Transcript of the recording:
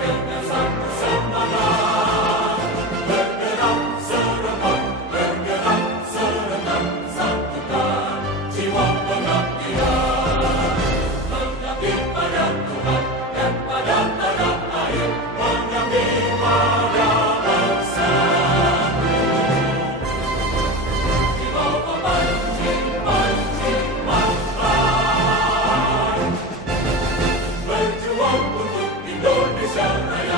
dengan satu semangat. Bergerak serempak, bergerak serentak, satukan jiwa pengabdian. Mengabdi pada Tuhan dan pada tanah air, mengabdi pada bangsa. Di bawah pancing-pancing damai, berjuang untuk Indonesia Raya.